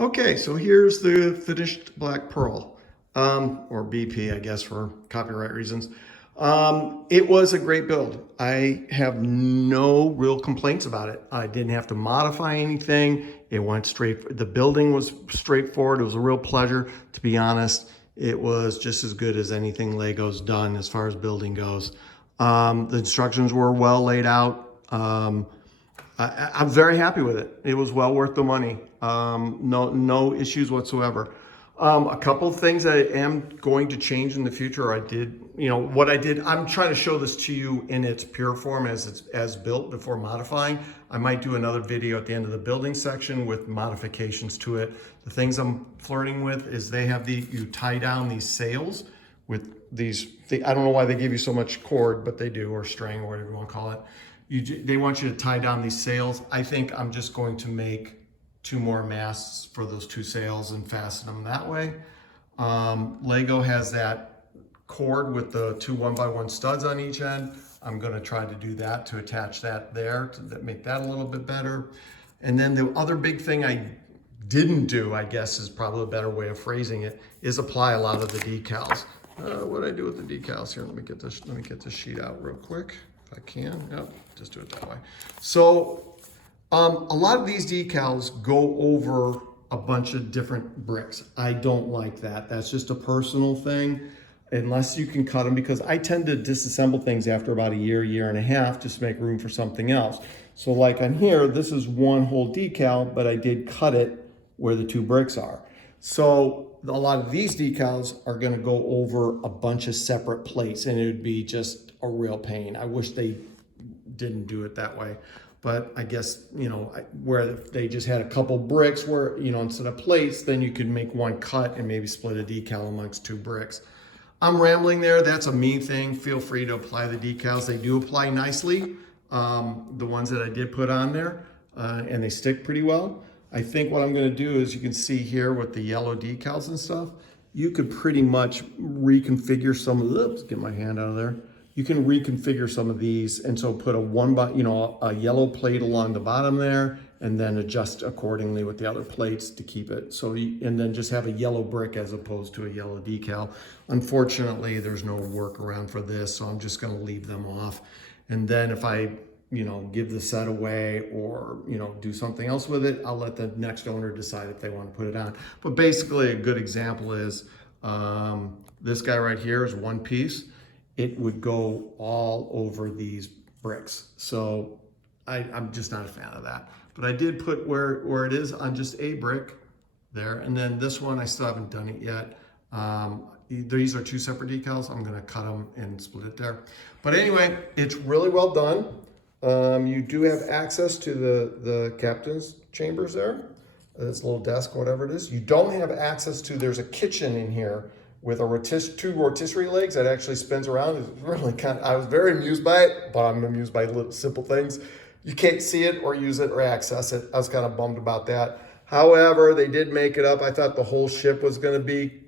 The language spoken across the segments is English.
Okay, so here's the finished black pearl, or BP, I guess, for copyright reasons. It was a great build. I have no real complaints about it. I didn't have to modify anything. It went straight. The building was straightforward. It was a real pleasure, to be honest. It was just as good as anything Lego's done as far as building goes. The instructions were well laid out. I'm very happy with it. It was well worth the money. No issues whatsoever. A couple of things I am going to change in the future. What I did, I'm trying to show this to you in its pure form as built before modifying. I might do another video at the end of the building section with modifications to it. The things I'm flirting with is they have you tie down these sails with these, I don't know why they give you so much cord, but they do, or string, or whatever you want to call it. They want you to tie down these sails. I think I'm just going to make 2 more masts for those 2 sails and fasten them that way. Lego has that cord with the 2 1x1 studs on each end. I'm going to try to do that to attach that there to make that a little bit better. And then the other big thing I didn't do, I guess is probably a better way of phrasing it, is apply a lot of the decals. What did I do with the decals here? Let me get this sheet out real quick. I can, yep, just do it that way. So a lot of these decals go over a bunch of different bricks. I don't like that. That's just a personal thing, unless you can cut them, because I tend to disassemble things after about a year and a half, just to make room for something else. So like on here, this is one whole decal, but I did cut it where the 2 bricks are. So a lot of these decals are gonna go over a bunch of separate plates, and it would be just a real pain. I wish they didn't do it that way, but I guess, where they just had a couple bricks where, instead of plates, then you could make one cut and maybe split a decal amongst 2 bricks. I'm rambling there. That's a me thing. Feel free to apply the decals. They do apply nicely. The ones that I did put on there, and they stick pretty well. I think what I'm going to do is, you can see here with the yellow decals and stuff, you could pretty much reconfigure some of the, get my hand out of there. You can reconfigure some of these, and so put a yellow plate along the bottom there, and then adjust accordingly with the other plates to keep it. So, and then just have a yellow brick as opposed to a yellow decal. Unfortunately, there's no workaround for this, so I'm just going to leave them off. And then if I give the set away, or, do something else with it, I'll let the next owner decide if they want to put it on. But basically, a good example is this guy right here is one piece. It would go all over these bricks. So I'm just not a fan of that. But I did put where it is on just a brick there. And then this one, I still haven't done it yet. These are 2 separate decals. I'm gonna cut them and split it there. But anyway, it's really well done. You do have access to the captain's chambers there. This little desk, whatever it is. You don't have access to, there's a kitchen in here with 2 rotisserie legs that actually spins around. It's really I was very amused by it, but I'm amused by little simple things. You can't see it or use it or access it. I was kind of bummed about that. However, they did make it up. I thought the whole ship was gonna be,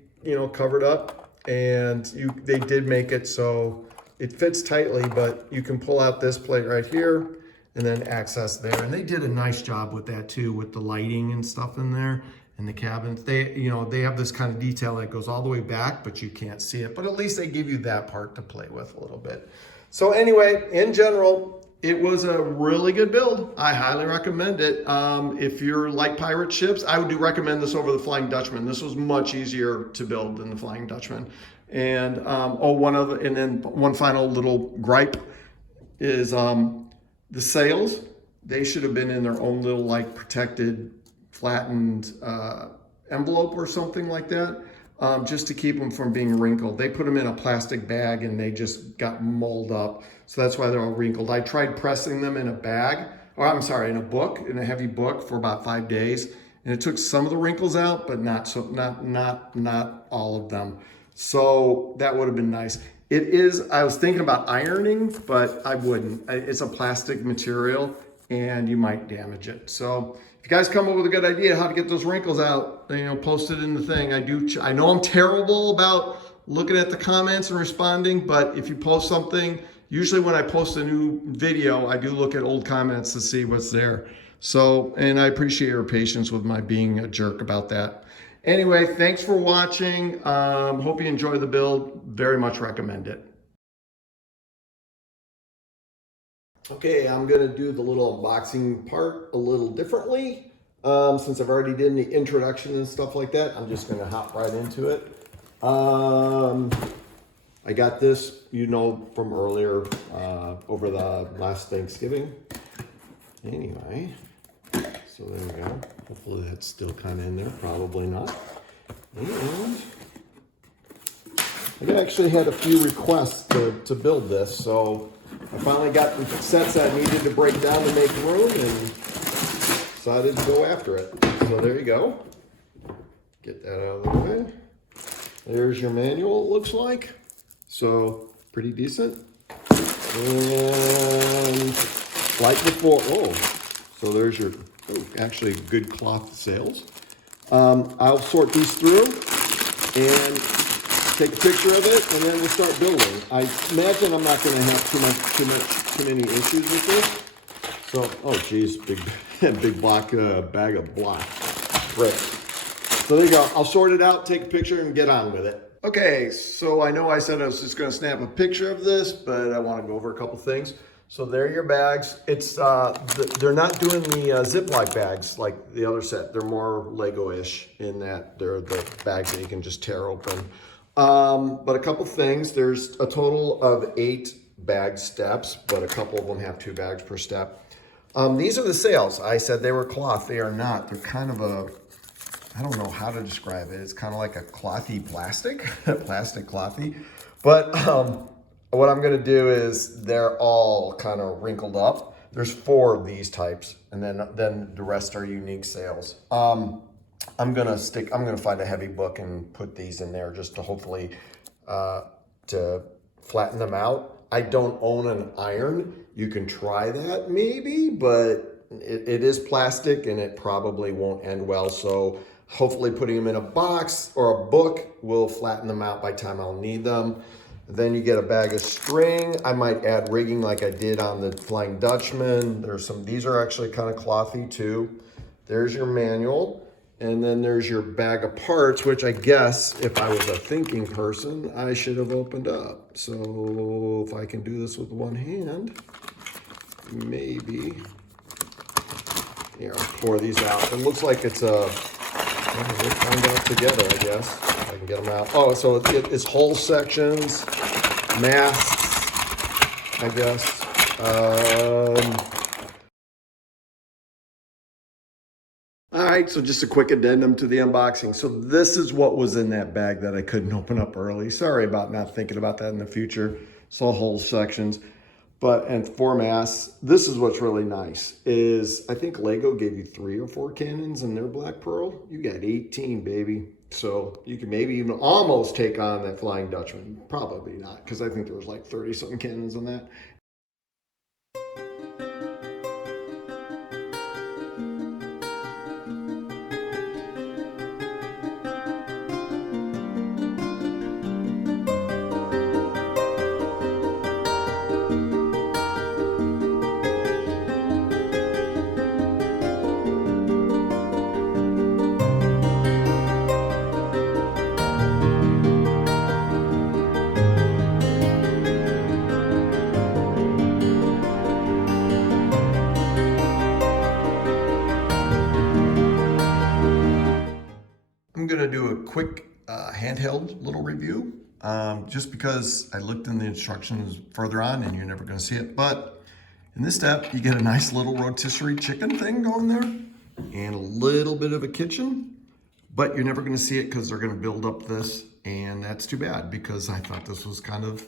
covered up, and they did make it so it fits tightly, but you can pull out this plate right here and then access there. And they did a nice job with that too, with the lighting and stuff in there and the cabins. They have this kind of detail that goes all the way back, but you can't see it. But at least they give you that part to play with a little bit. So anyway, in general, it was a really good build. I highly recommend it. If you're like pirate ships, I would recommend this over the Flying Dutchman. This was much easier to build than the Flying Dutchman. And one final little gripe is the sails. They should have been in their own little protected, flattened envelope or something like that, just to keep them from being wrinkled. They put them in a plastic bag and they just got mold up. So that's why they're all wrinkled. I tried pressing them in a bag, or I'm sorry, in a book, in a heavy book for about 5 days. And it took some of the wrinkles out, but not all of them. So that would have been nice. It is, I was thinking about ironing, but I wouldn't. It's a plastic material and you might damage it. So if you guys come up with a good idea how to get those wrinkles out, post it in the thing. I know I'm terrible about looking at the comments and responding, but if you post something, usually when I post a new video, I do look at old comments to see what's there. So, and I appreciate your patience with my being a jerk about that. Anyway, thanks for watching. Hope you enjoy the build. Very much recommend it. Okay, I'm gonna do the little unboxing part a little differently. Since I've already did the introduction and stuff like that, I'm just gonna hop right into it. I got this, you know, from earlier, over the last Thanksgiving. Anyway, so there we go. Hopefully that's still kind of in there, probably not. And I actually had a few requests to build this, so I finally got the sets I needed to break down to make room and decided to go after it. So there you go. Get that out of the way. There's your manual, it looks like. So pretty decent. And like before, so there's your, actually good cloth sails. I'll sort these through and take a picture of it, and then we'll start building. I imagine I'm not going to have too many issues with this. So, oh geez, big block bag of block bricks. So there you go. I'll sort it out, take a picture, and get on with it. Okay, so I know I said I was just going to snap a picture of this, but I want to go over a couple things. So there are your bags. It's they're not doing the Ziploc bags like the other set. They're more Lego-ish in that they're the bags that you can just tear open. But a couple things. There's a total of 8 bag steps, but a couple of them have 2 bags per step. These are the sails. I said they were cloth. They are not. They're kind of a, I don't know how to describe it. It's kind of like a clothy plastic, plastic clothy. But what I'm gonna do is they're all kind of wrinkled up. There's 4 of these types, and then the rest are unique sails. I'm gonna find a heavy book and put these in there just to hopefully to flatten them out. I don't own an iron. You can try that maybe, but it is plastic and it probably won't end well. So hopefully putting them in a box or a book will flatten them out by the time I'll need them. Then you get a bag of string. I might add rigging like I did on the Flying Dutchman. These are actually kind of clothy too. There's your manual. And then there's your bag of parts, which I guess if I was a thinking person, I should have opened up. So if I can do this with one hand, maybe. Here, I'll pour these out. It looks like it's a, we'll find out together, I guess. If I can get them out. Oh, so it's whole sections, masks, I guess. All right, so just a quick addendum to the unboxing. So this is what was in that bag that I couldn't open up early. Sorry about not thinking about that in the future. Saw whole sections, and 4 masks. This is what's really nice is I think Lego gave you 3 or 4 cannons in their Black Pearl. You got 18, baby. So you can maybe even almost take on that Flying Dutchman. Probably not, because I think there was like 30 something cannons on that. I'm gonna do a quick handheld little review, just because I looked in the instructions further on and you're never gonna see it. But in this step, you get a nice little rotisserie chicken thing going there and a little bit of a kitchen, but you're never gonna see it because they're gonna build up this, and that's too bad because I thought this was kind of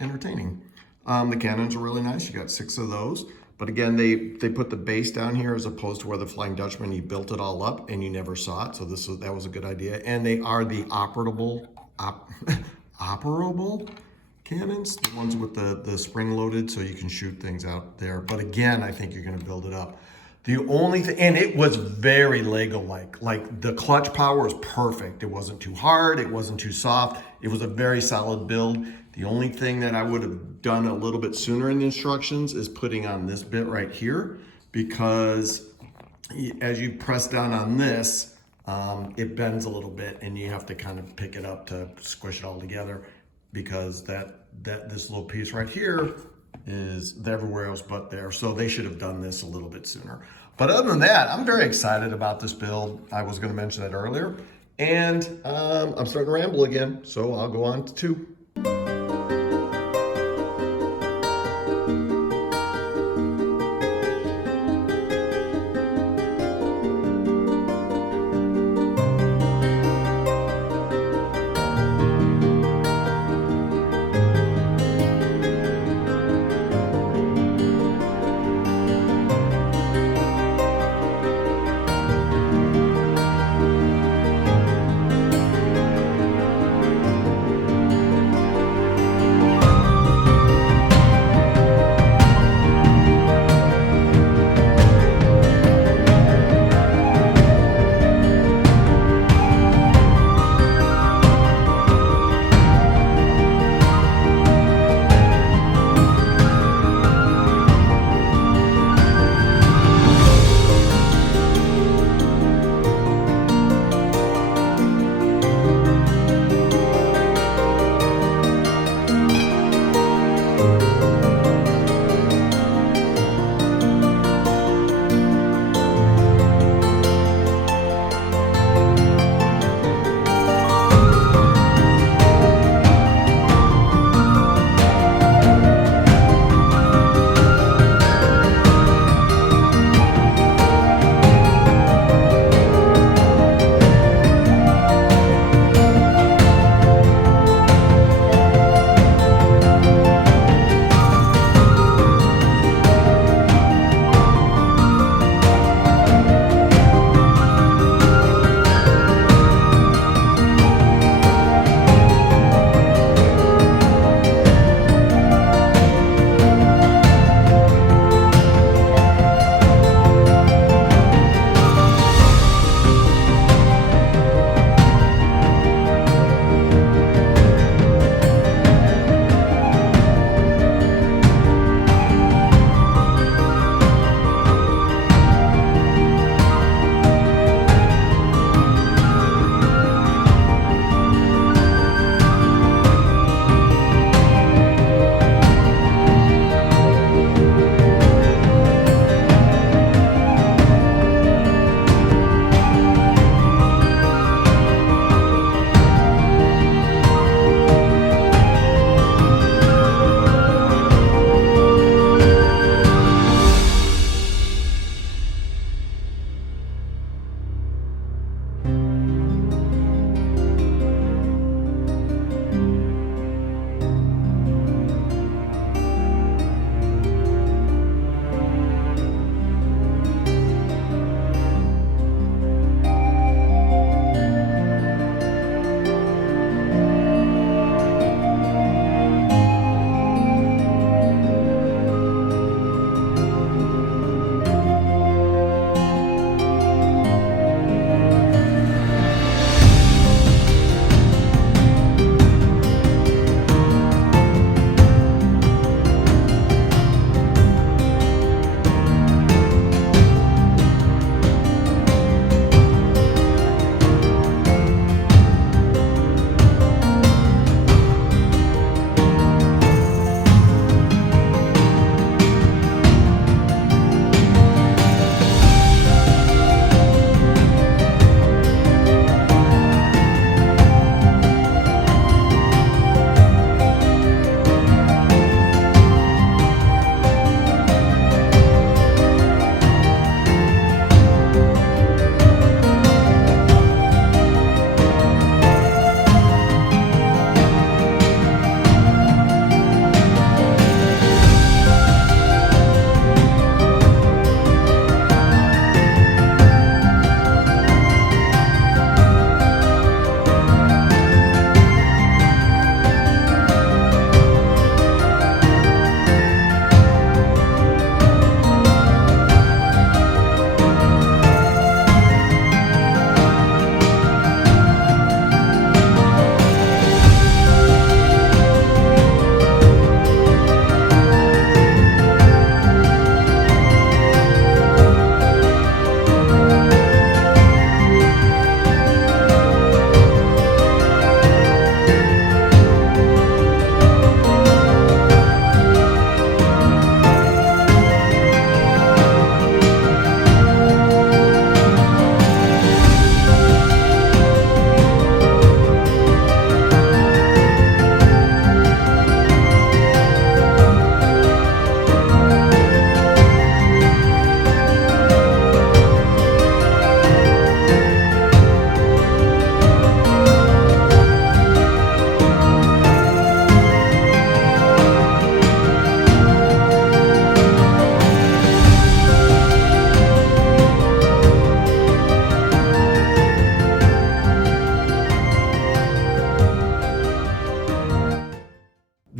entertaining. The cannons are really nice. You got 6 of those. But again, they put the base down here as opposed to where the Flying Dutchman, you built it all up and you never saw it. So that was a good idea. And they are the operable cannons, the ones with the spring loaded so you can shoot things out there. But again, I think you're gonna build it up. The only thing, and it was very Lego-like. Like the clutch power was perfect. It wasn't too hard, it wasn't too soft. It was a very solid build. The only thing that I would have done a little bit sooner in the instructions is putting on this bit right here, because as you press down on this, it bends a little bit, and you have to kind of pick it up to squish it all together, because this little piece right here is everywhere else but there. So they should have done this a little bit sooner. But other than that, I'm very excited about this build. I was going to mention that earlier, and I'm starting to ramble again, so I'll go on to 2.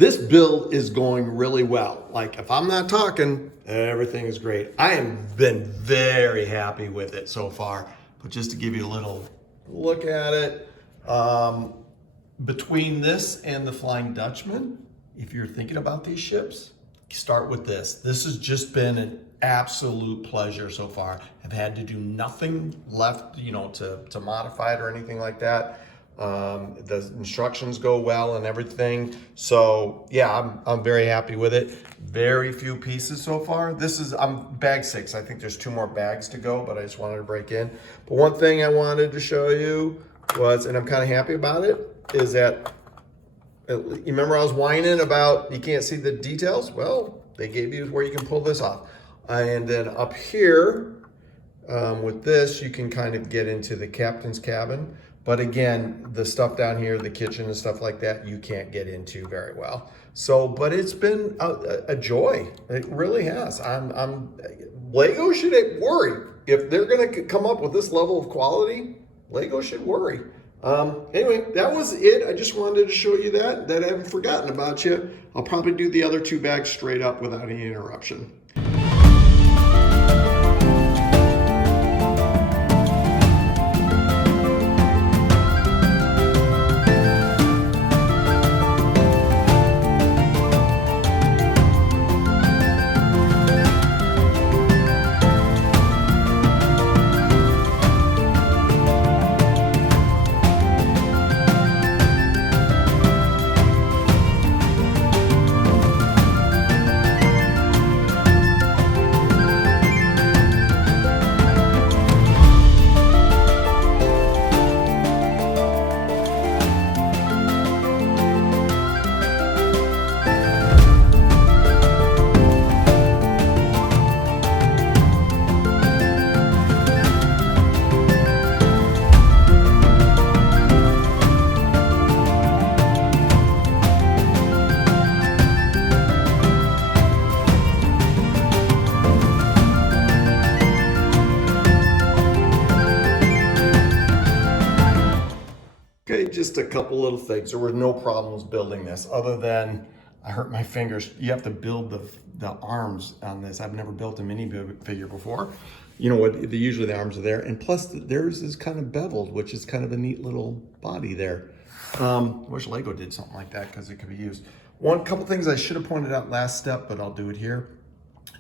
this build is going really well. Like if I'm not talking, everything is great. I have been very happy with it so far. But just to give you a little look at it, between this and the Flying Dutchman, if you're thinking about these ships, start with this. This has just been an absolute pleasure so far. I've had to do nothing left, you know, to modify it or anything like that. The instructions go well and everything. So yeah, I'm very happy with it. Very few pieces so far. This is, I'm bag 6. I think there's 2 more bags to go, but I just wanted to break in. But one thing I wanted to show you was, and I'm kind of happy about it, is that, you remember I was whining about you can't see the details? Well, they gave you where you can pull this off. And then up here, with this, you can kind of get into the captain's cabin. But again, the stuff down here, the kitchen and stuff like that, you can't get into very well. So, but it's been a joy. It really has. Lego should worry. If they're gonna come up with this level of quality, Lego should worry. Anyway, that was it. I just wanted to show you that I haven't forgotten about you. I'll probably do the other 2 bags straight up without any interruption. Okay, just a couple little things. There were no problems building this other than I hurt my fingers. You have to build the arms on this. I've never built a minifigure before. You know what, usually the arms are there. And plus theirs is kind of beveled, which is kind of a neat little body there. I wish Lego did something like that because it could be used. Couple things I should have pointed out last step, but I'll do it here.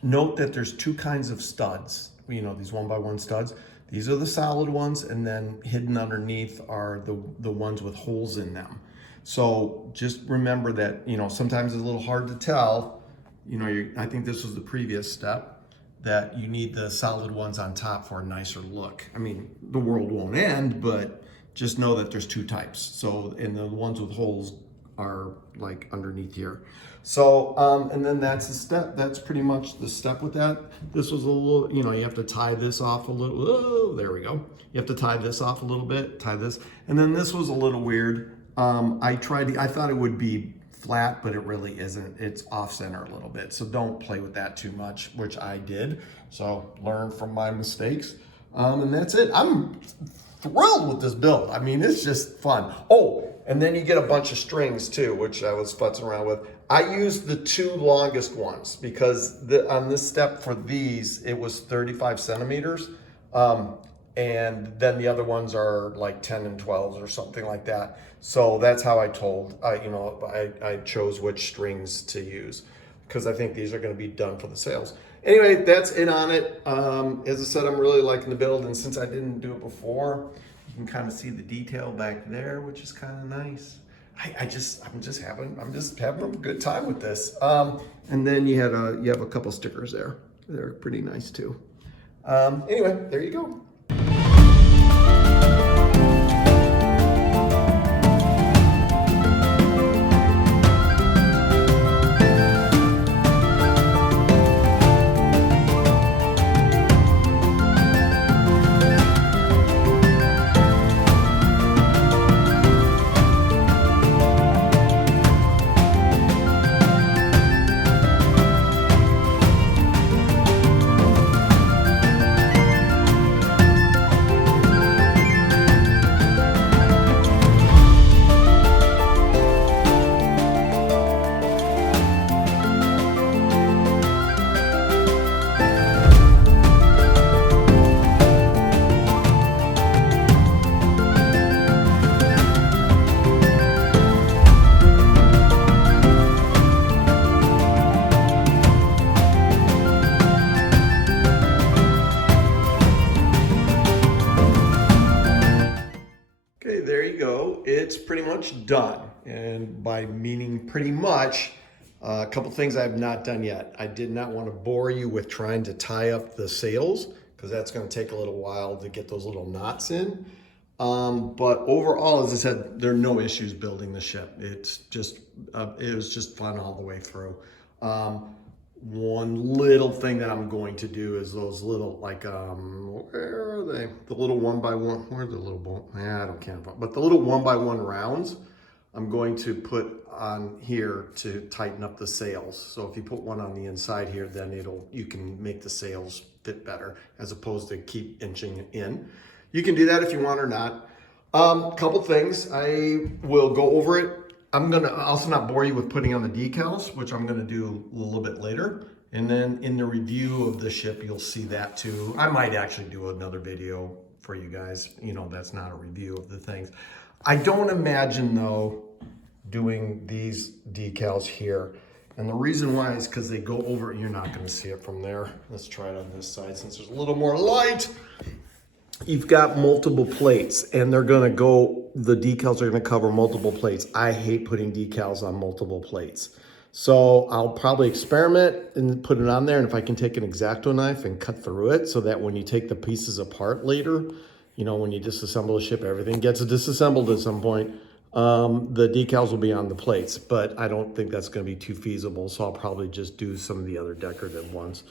Note that there's 2 kinds of studs. You know, these 1x1 studs. These are the solid ones, and then hidden underneath are the ones with holes in them. So just remember that, you know, sometimes it's a little hard to tell. You know, I think this was the previous step, that you need the solid ones on top for a nicer look. I mean, the world won't end, but just know that there's 2 types. So, and the ones with holes are like underneath here. So, and then that's the step. That's pretty much the step with that. This was a little, you know, you have to tie this off a little. Oh, there we go. You have to tie this off a little bit, tie this. And then this was a little weird. I thought it would be flat, but it really isn't. It's off center a little bit. So don't play with that too much, which I did. So learn from my mistakes. And that's it. I'm thrilled with this build. I mean, it's just fun. Oh, and then you get a bunch of strings too, which I was futzing around with. I used the 2 longest ones because on this step for these, it was 35 centimeters. And then the other ones are like 10 and 12s or something like that. So that's how I I chose which strings to use because I think these are going to be done for the sales. Anyway, that's it on it. As I said, I'm really liking the build, and since I didn't do it before, you can kind of see the detail back there, which is kind of nice. I'm just having a good time with this. And then you have a couple stickers there. They're pretty nice too. Anyway, there you go. much done. And by meaning pretty much, a couple things I have not done yet. I did not want to bore you with trying to tie up the sails because that's going to take a little while to get those little knots in. But overall, as I said, there are no issues building the ship. It's just, it was just fun all the way through. One little thing that I'm going to do is those little, like, where are they? The little 1x1, where's the little, I don't care about, but the little 1x1 rounds, I'm going to put on here to tighten up the sails. So if you put one on the inside here, then you can make the sails fit better as opposed to keep inching in. You can do that if you want or not. Couple things, I will go over it. I'm gonna also not bore you with putting on the decals, which I'm gonna do a little bit later. And then in the review of the ship, you'll see that too. I might actually do another video for you guys. You know, that's not a review of the things. I don't imagine though, doing these decals here. And the reason why is because they go over, you're not gonna see it from there. Let's try it on this side since there's a little more light. You've got multiple plates and they're gonna go, the decals are gonna cover multiple plates. I hate putting decals on multiple plates. So I'll probably experiment and put it on there. And if I can take an X-Acto knife and cut through it so that when you take the pieces apart later, you know, when you disassemble a ship, everything gets disassembled at some point. The decals will be on the plates, but I don't think that's gonna be too feasible. So I'll probably just do some of the other decorative ones.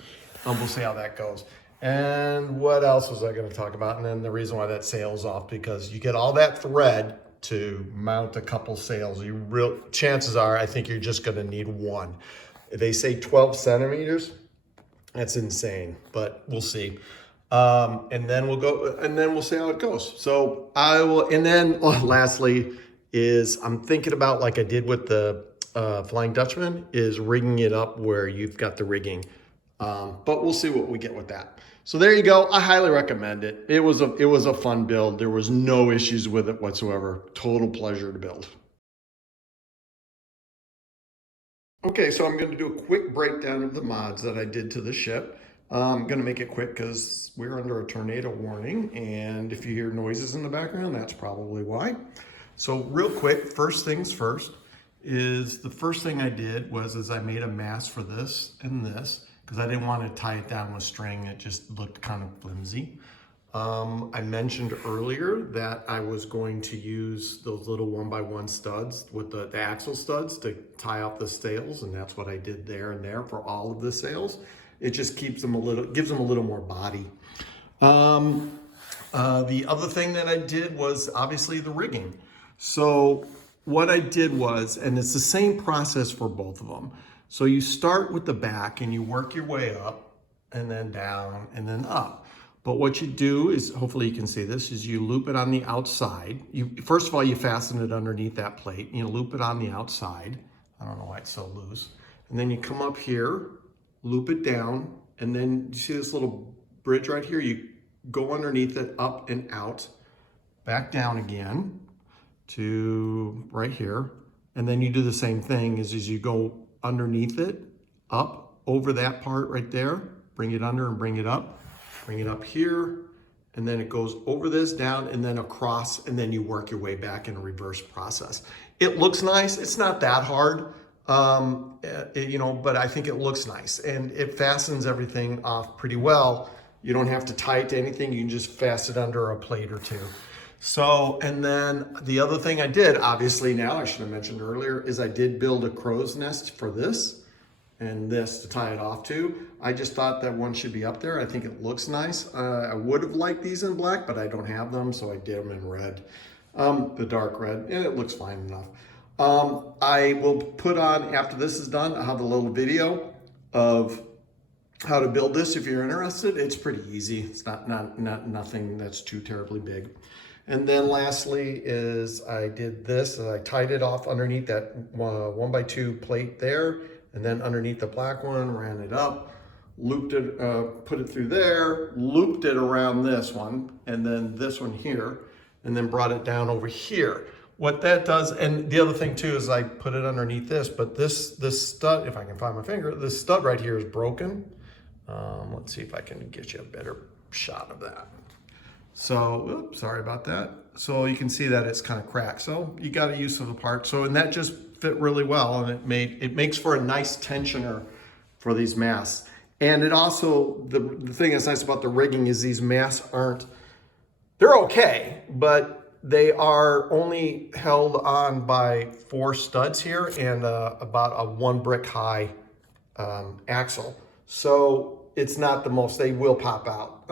We'll see how that goes. And what else was I going to talk about? And then the reason why that sail's off, because you get all that thread to mount a couple sails. Chances are, I think you're just going to need one. They say 12 centimeters. That's insane, but we'll see. And then we'll see how it goes. So I will, and then lastly is I'm thinking about, like I did with the Flying Dutchman, is rigging it up where you've got the rigging. But we'll see what we get with that. So there you go. I highly recommend it. It was a fun build. There was no issues with it whatsoever. Total pleasure to build. Okay, so I'm going to do a quick breakdown of the mods that I did to the ship. I'm going to make it quick because we're under a tornado warning, and if you hear noises in the background, that's probably why. So real quick, first things first, is the first thing I did was I made a mast for this and this, because I didn't want to tie it down with string. It just looked kind of flimsy. I mentioned earlier that I was going to use those little 1x1 studs with the axle studs to tie off the sails, and that's what I did there and there for all of the sails. It just keeps them gives them a little more body. The other thing that I did was obviously the rigging. So what I did was, and it's the same process for both of them. So you start with the back and you work your way up and then down and then up. But what you do is, hopefully you can see this, is you loop it on the outside. First of all, you fasten it underneath that plate. You loop it on the outside. I don't know why it's so loose. And then you come up here, loop it down, and then you see this little bridge right here? You go underneath it, up and out, back down again to right here. And then you do the same thing as you go underneath it, up over that part right there, bring it under and bring it up here, and then it goes over this, down, and then across, and then you work your way back in a reverse process. It looks nice. It's not that hard, you know, but I think it looks nice, and it fastens everything off pretty well. You don't have to tie it to anything. You can just fasten it under a plate or two. So, and then the other thing I did, obviously now, I should have mentioned earlier, is I did build a crow's nest for this and this to tie it off to. I just thought that one should be up there. I think it looks nice. I would have liked these in black, but I don't have them, so I did them in red, the dark red, and it looks fine enough. I will put on, after this is done, I'll have a little video of how to build this if you're interested. It's pretty easy. It's nothing that's too terribly big. And then lastly is I did this, and I tied it off underneath that 1x2 plate there, and then underneath the black one, ran it up, looped it, put it through there, looped it around this one, and then this one here, and then brought it down over here. What that does, and the other thing too, is I put it underneath this, but this stud, if I can find my finger, this stud right here is broken. Let's see if I can get you a better shot of that. So, oops, sorry about that. So you can see that it's kind of cracked. So you got a use of the part. So, and that just fit really well, and it makes for a nice tensioner for these masts. And it also, the thing that's nice about the rigging is these masts aren't, they're okay, but they are only held on by 4 studs here and about a 1 brick high axle. So it's not the most, they will pop out.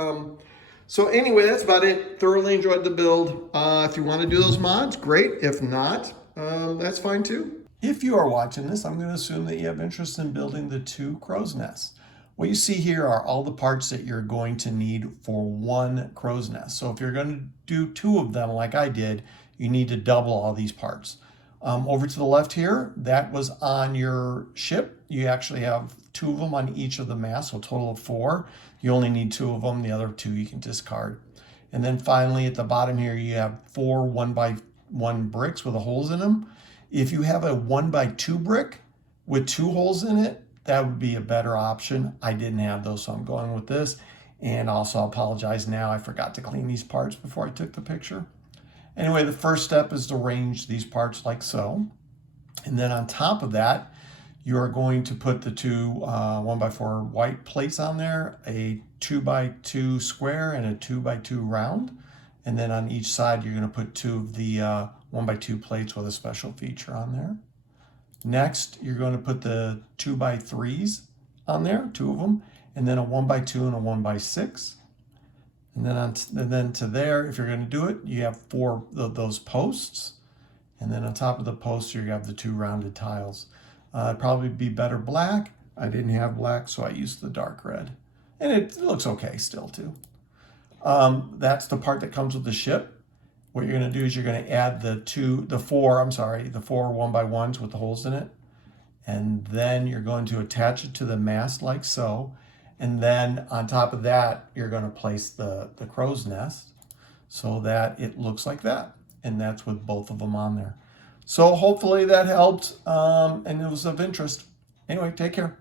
So anyway, that's about it. Thoroughly enjoyed the build. If you want to do those mods, great. If not, that's fine too. If you are watching this, I'm going to assume that you have interest in building the 2 crow's nests. What you see here are all the parts that you're going to need for 1 crow's nest. So if you're going to do 2 of them like I did, you need to double all these parts. Over to the left here, that was on your ship. You actually have 2 of them on each of the masts, so a total of 4. You only need 2 of them, the other 2 you can discard. And then finally at the bottom here, you have 4 1x1 bricks with the holes in them. If you have a 1x2 brick with 2 holes in it, that would be a better option. I didn't have those, so I'm going with this. And also I apologize now, I forgot to clean these parts before I took the picture. Anyway, the first step is to arrange these parts like so. And then on top of that, you are going to put the 2 1x4 white plates on there, a 2x2 square and a 2x2 round. And then on each side, you're going to put 2 of the 1x2 plates with a special feature on there. Next, you're going to put the 2x3s on there, 2 of them, and then a 1x2 and a 1x6. And then to there, if you're going to do it, you have 4 of those posts. And then on top of the posts, you have the 2 rounded tiles. It'd probably be better black. I didn't have black, so I used the dark red. And it looks okay still too. That's the part that comes with the ship. What you're going to do is you're going to add the 4 1x1s with the holes in it. And then you're going to attach it to the mast like so. And then on top of that, you're going to place the crow's nest so that it looks like that. And that's with both of them on there. So hopefully that helped and it was of interest. Anyway, take care.